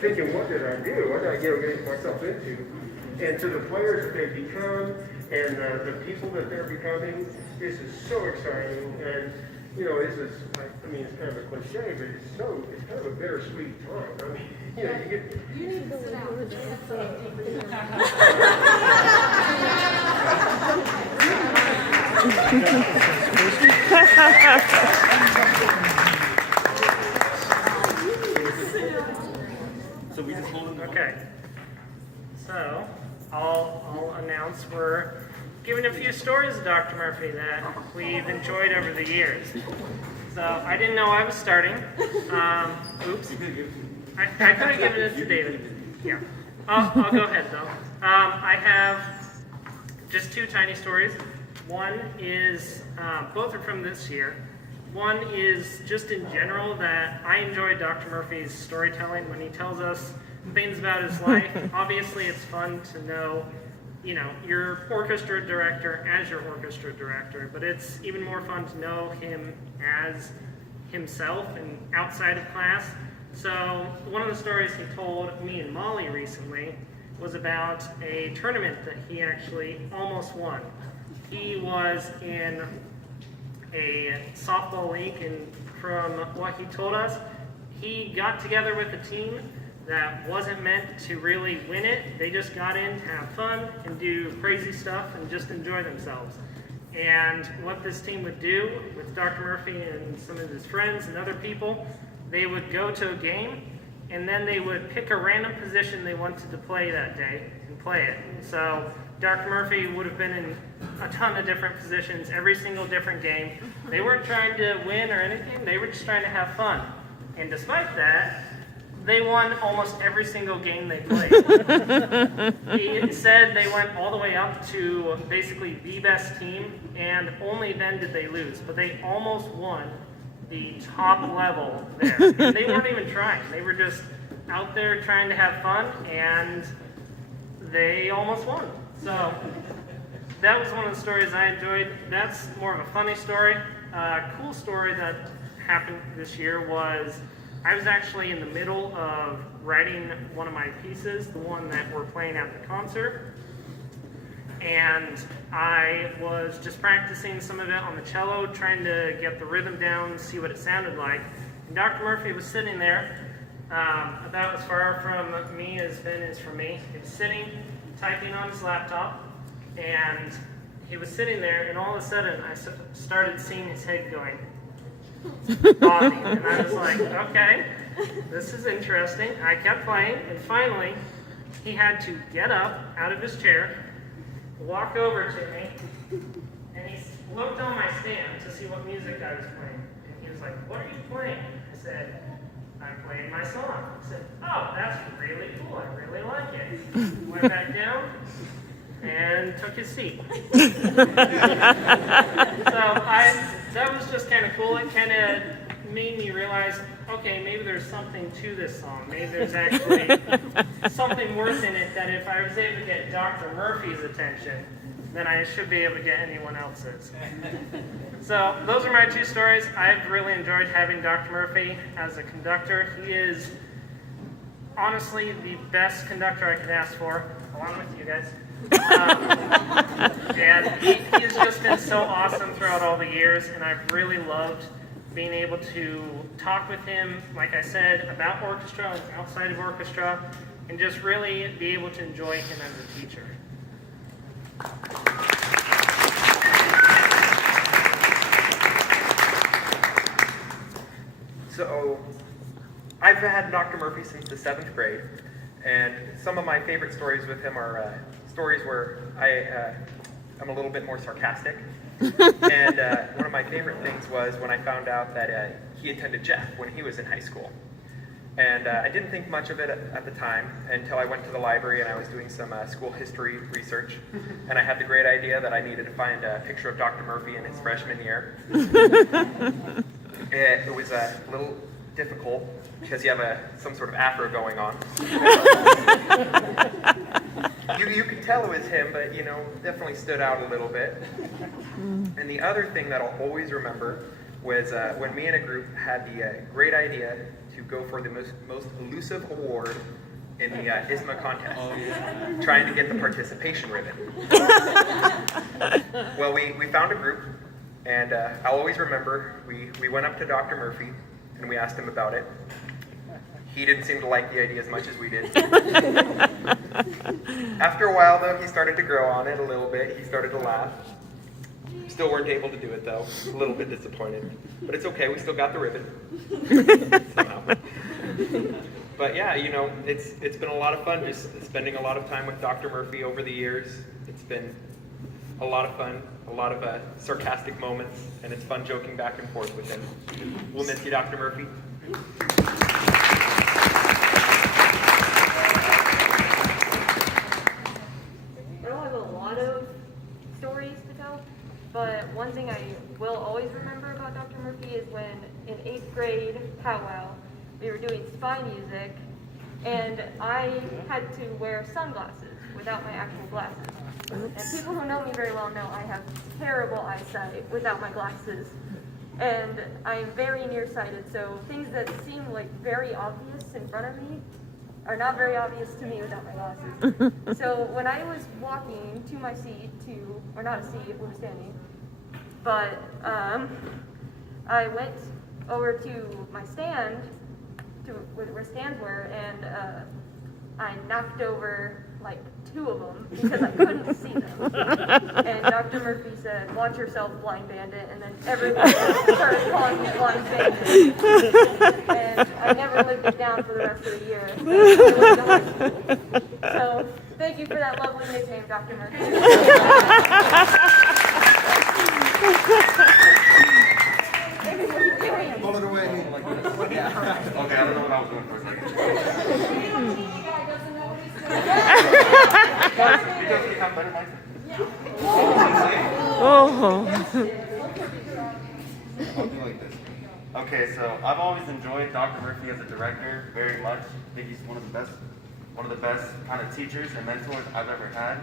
thinking, what did I do? What did I get myself into? And to the players that they've become and the people that they're becoming, this is so exciting. And, you know, this is, I mean, it's kind of a cliche, but it's kind of a bittersweet time. I mean, you know, You need to sit down. So we just hold them. Okay. So I'll announce we're giving a few stories of Dr. Murphy that we've enjoyed over the years. So I didn't know I was starting. Oops. I could have given it to David. Yeah. I'll go ahead though. I have just two tiny stories. One is, both are from this year. One is just in general that I enjoy Dr. Murphy's storytelling when he tells us things about his life. Obviously, it's fun to know, you know, your orchestra director as your orchestra director, but it's even more fun to know him as himself and outside of class. So one of the stories he told me and Molly recently was about a tournament that he actually almost won. He was in a softball league, and from what he told us, he got together with a team that wasn't meant to really win it. They just got in to have fun and do crazy stuff and just enjoy themselves. And what this team would do with Dr. Murphy and some of his friends and other people, they would go to a game and then they would pick a random position they wanted to play that day and play it. So Dr. Murphy would have been in a ton of different positions, every single different game. They weren't trying to win or anything, they were just trying to have fun. And despite that, they won almost every single game they played. He said they went all the way up to basically the best team, and only then did they lose. But they almost won the top level there. And they weren't even trying. They were just out there trying to have fun, and they almost won. So that was one of the stories I enjoyed. That's more of a funny story. Cool story that happened this year was I was actually in the middle of writing one of my pieces, the one that we're playing at the concert. And I was just practicing some of it on the cello, trying to get the rhythm down, see what it sounded like. And Dr. Murphy was sitting there, about as far from me as Ben is from me. He was sitting, typing on his laptop, and he was sitting there, and all of a sudden I started seeing his head going, bobbing, and I was like, okay, this is interesting. I kept playing, and finally, he had to get up out of his chair, walk over to me, and he looked on my stand to see what music I was playing. And he was like, what are you playing? I said, I'm playing my song. He said, oh, that's really cool. I really like it. Went back down and took his seat. That was just kind of cool. It kind of made me realize, okay, maybe there's something to this song. Maybe there's actually something worth in it that if I was able to get Dr. Murphy's attention, then I should be able to get anyone else's. So those are my two stories. I've really enjoyed having Dr. Murphy as a conductor. He is honestly the best conductor I could ask for, along with you guys. And he's just been so awesome throughout all the years, and I've really loved being able to talk with him, like I said, about orchestra and outside of orchestra, and just really be able to enjoy him as a teacher. So, I've had Dr. Murphy since the 7th grade, and some of my favorite stories with him are stories where I'm a little bit more sarcastic. And one of my favorite things was when I found out that he attended Jeff when he was in high school. And I didn't think much of it at the time until I went to the library and I was doing some school history research. And I had the great idea that I needed to find a picture of Dr. Murphy in his freshman year. It was a little difficult because you have some sort of afro going on. You could tell it was him, but definitely stood out a little bit. And the other thing that I'll always remember was when me and a group had the great idea to go for the most elusive award in the ISMA contest, trying to get the participation ribbon. Well, we found a group, and I'll always remember, we went up to Dr. Murphy, and we asked him about it. He didn't seem to like the idea as much as we did. After a while, though, he started to grow on it a little bit. He started to laugh. Still weren't able to do it, though. A little bit disappointed. But it's okay, we still got the ribbon. Somehow. But yeah, you know, it's been a lot of fun just spending a lot of time with Dr. Murphy over the years. It's been a lot of fun, a lot of sarcastic moments, and it's fun joking back and forth with him. We'll miss you, Dr. Murphy. I don't have a lot of stories to tell, but one thing I will always remember about Dr. Murphy is when in 8th grade powwow, we were doing spy music, and I had to wear sunglasses without my actual glasses. And people who know me very well know I have terrible eyesight without my glasses. And I'm very nearsighted, so things that seem like very obvious in front of me are not very obvious to me without my glasses. So when I was walking to my seat or not a seat, we were standing, but I went over to my stand, where stands were, and I knocked over like 2 of them because I couldn't see them. And Dr. Murphy said, "Watch yourself, blind bandit," and then everyone started calling me blind bandit. And I never lived it down for the rest of the year. So thank you for that lovely nickname, Dr. Murphy. Pull it away. Okay, I don't know what I was doing for a second. Because we have better license. Oh. I'll do like this. Okay, so I've always enjoyed Dr. Murphy as a director very much. I think he's one of the best kind of teachers and mentors I've ever had.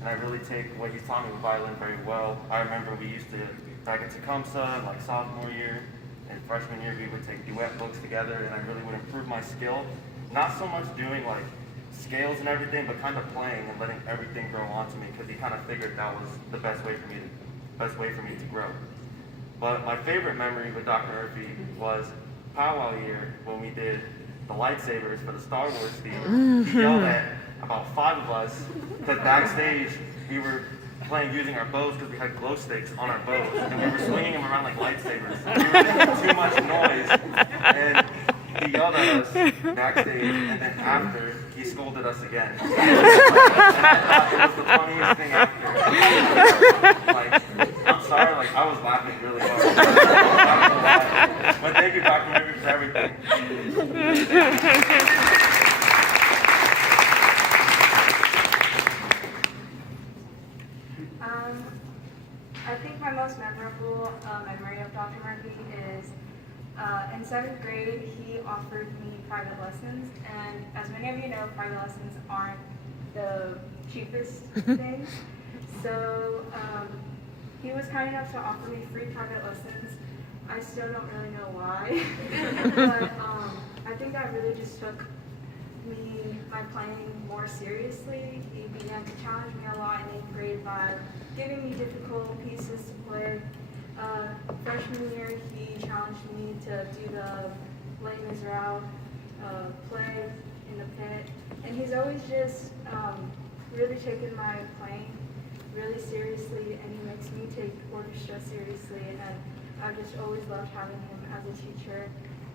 And I really take what he's taught me with violin very well. I remember we used to, back at Tecumseh, like sophomore year and freshman year, we would take duet books together, and I really would improve my skill. Not so much doing like scales and everything, but kind of playing and letting everything grow onto me, because he kind of figured that was the best way for me to grow. But my favorite memory with Dr. Murphy was powwow year when we did the lightsabers for the Star Wars theme. He yelled at about 5 of us because backstage we were playing using our bows because we had glow sticks on our bows, and we were swinging them around like lightsabers. We were making too much noise, and he yelled at us backstage, and then after, he scolded us again. And it was the funniest thing after. Like, I'm sorry, like, I was laughing really hard. But thank you, Dr. Murphy, for everything. I think my most memorable memory of Dr. Murphy is in 7th grade, he offered me private lessons, and as many of you know, private lessons aren't the cheapest thing. So he was kind enough to offer me free private lessons. I still don't really know why, but I think that really just took my playing more seriously. He began to challenge me a lot in 8th grade by giving me difficult pieces to play. Freshman year, he challenged me to do the Les Miserables play in the pit, and he's always just really taken my playing really seriously, and he makes me take orchestra seriously, and I just always loved having him as a teacher.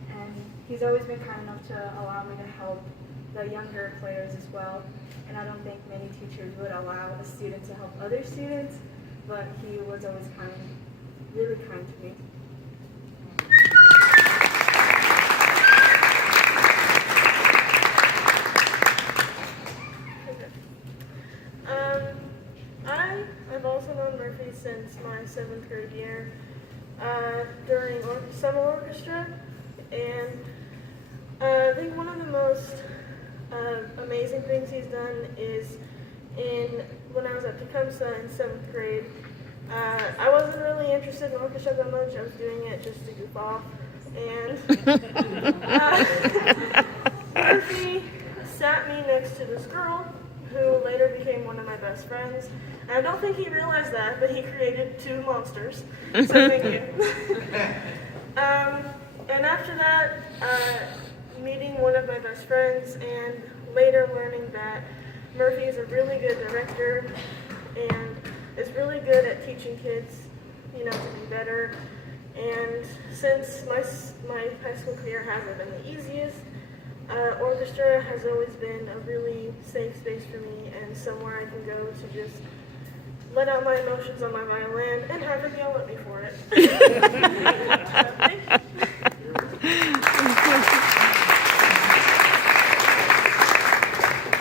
And he's always been kind enough to allow me to help the younger players as well. And I don't think many teachers would allow a student to help other students, but he was always really kind to me. I've also known Murphy since my 7th grade year during summer orchestra, and I think one of the most amazing things he's done is when I was at Tecumseh in 7th grade. I wasn't really interested in orchestra that much. I was doing it just to goof off, and Murphy sat me next to this girl who later became one of my best friends. And I don't think he realized that, but he created 2 monsters. So thank you. And after that, meeting one of my best friends and later learning that Murphy is a really good director and is really good at teaching kids, to be better. And since my high school career hasn't been the easiest, orchestra has always been a really safe space for me and somewhere I can go to just let out my emotions on my violin and have her yell at me for it. Thank you.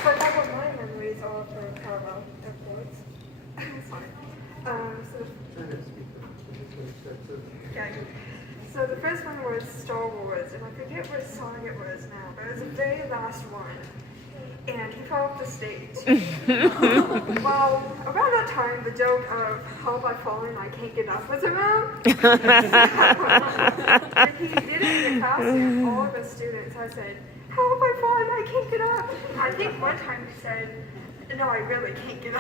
For a couple of my memories are from Carmel airports. Sorry. So the first one was Star Wars, and I forget what song it was now, but it was the very last one. And he fell off the stage. Well, around that time, the joke of how have I fallen, I can't get up was around. And he did it in the class, and all of the students, I said, how have I fallen, I can't get up. I think one time he said, no, I really can't get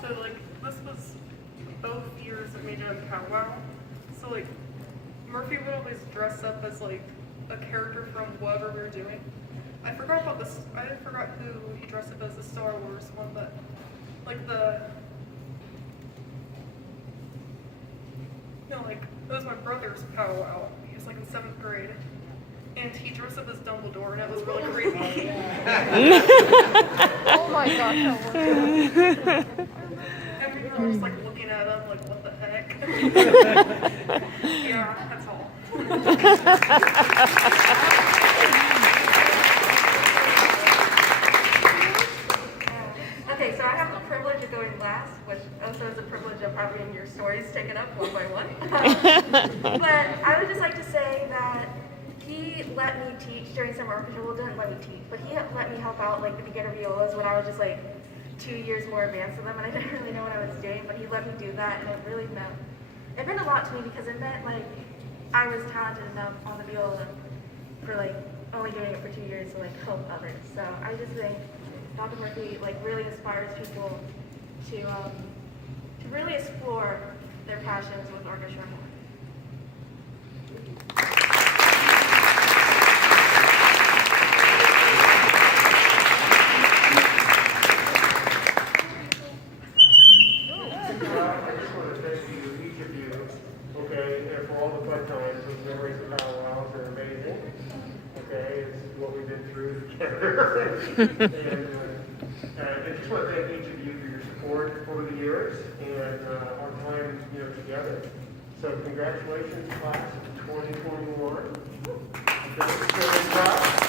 So this was both years of me doing powwow. So Murphy would always dress up as a character from whatever we were doing. I forgot about this. I forgot who he dressed up as, the Star Wars one, but it was my brother's powwow. He was in 7th grade. And he dressed up as Dumbledore, and it was really creepy. Oh my gosh, that was And we were all just looking at him what the heck? Yeah, that's all. Okay, so I have the privilege of going last, which also is the privilege of having your stories taken up one by one. But I would just like to say that he let me teach during summer orchestra. Well, didn't let me teach, but he let me help out the beginner violas when I was just 2 years more advanced than them, and I didn't really know what I was doing. But he let me do that, and it really meant a lot to me because it meant I was talented enough on the viola for only doing it for 2 years to help others. So I just think Dr. Murphy really inspires people to really explore their passions with orchestra. And I just want to thank each of you for your support over the years and our time, together. So congratulations, class of 2021.